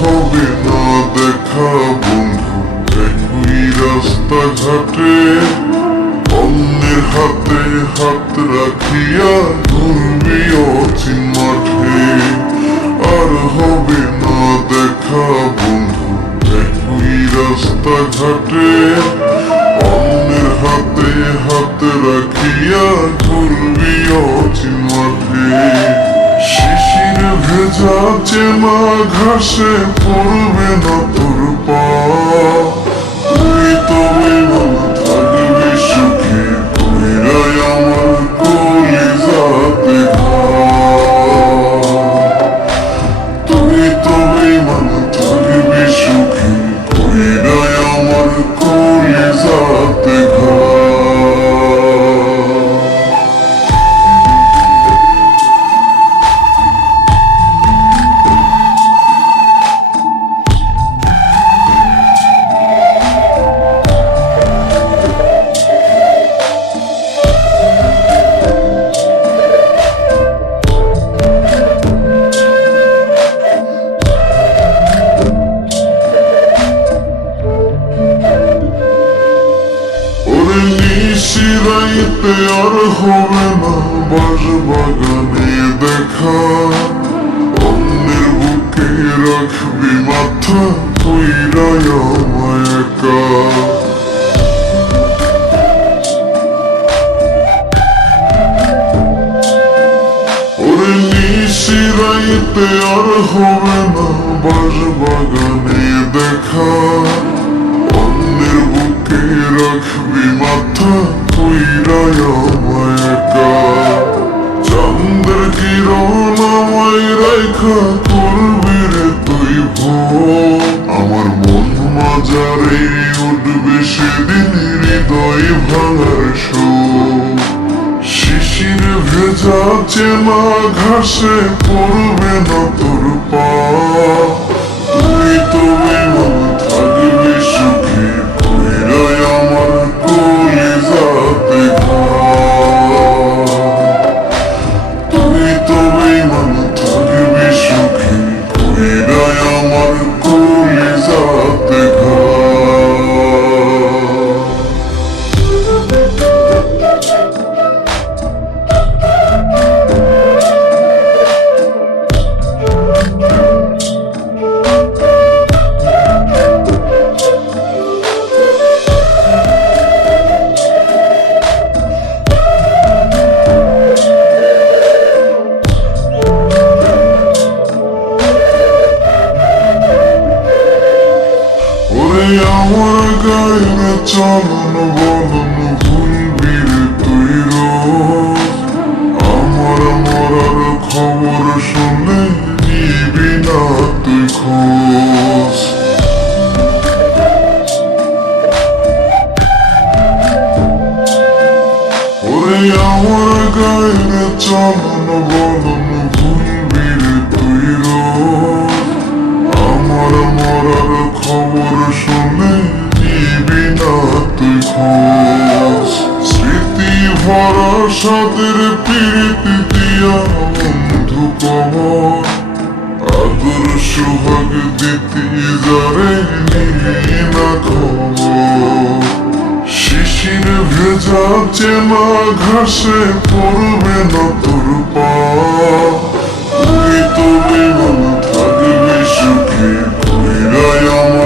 হবে না দেখা বন্ধু একই রাস্তাঘাটে, অন্যের হাতে হাত রাখিয়া ঘুরবি অচিন মাঠে। আর হবে না দেখা বন্ধু একই রাস্তাঘাটে, অন্যের হাতে হাত রাখিয়া ঘুরবি অচিন মাঠে। শিশির ভেজা চেনা ঘাসে পড়বে না তোর পা, তুই তবে ভালো থাকবি সুখে কইরাই আমার কলিজাতে ঘা। তুই তবে ভালো থাকবি সুখে কইরাই আমার কলিজাতে ঘা। নিশিরাইতে আর হবে না বাঁশবাগানে দেখা, অন্যের বুকে রাখবি মাথা কইরাই আমায় একা। ওরে নিশিরাইতে আর হবে না বাঁশবাগানে দেখা, অন্যের বুকে রাখবি মাথা কইরাই আমায় একা। চাঁদের কিরণ আমায় রাইখা করবি রে তুই ভোর, আমার মন মাজারে উঠবে সেদিন হৃদয় ভাঙার সুর। শিশির ভেজা চেনা ঘাসে পড়বে না তোর পা, তুই তবে ভালো থাকবি সুখে কইরাই আমার কলিজাতে ঘা। তুই তবে ভালো থাকবি সুখে কইরাই আমার কলিজাতে ঘা। আমার গায়ের চলন বলন ভুলবি রে তুই রোজ, আমার মরার খবর শুনে নিবি না তুই খোঁজ। ওরে আমার গায়ের চলন বলন ভুলবি রে তুই রোজ, আমার মরার খবর শুনে নিবি না তুই খোঁজ। স্মৃতি ভরা সাদের প্রীতি দিয়া বন্ধু কবর, আদর সোহাগ দিতি যারে নিবি না খবর। শিশির ভেজা চেনা ঘাসে পড়বে না তোর পা, তুই তবে ভালো থাকবি সুখে কইরাই আমার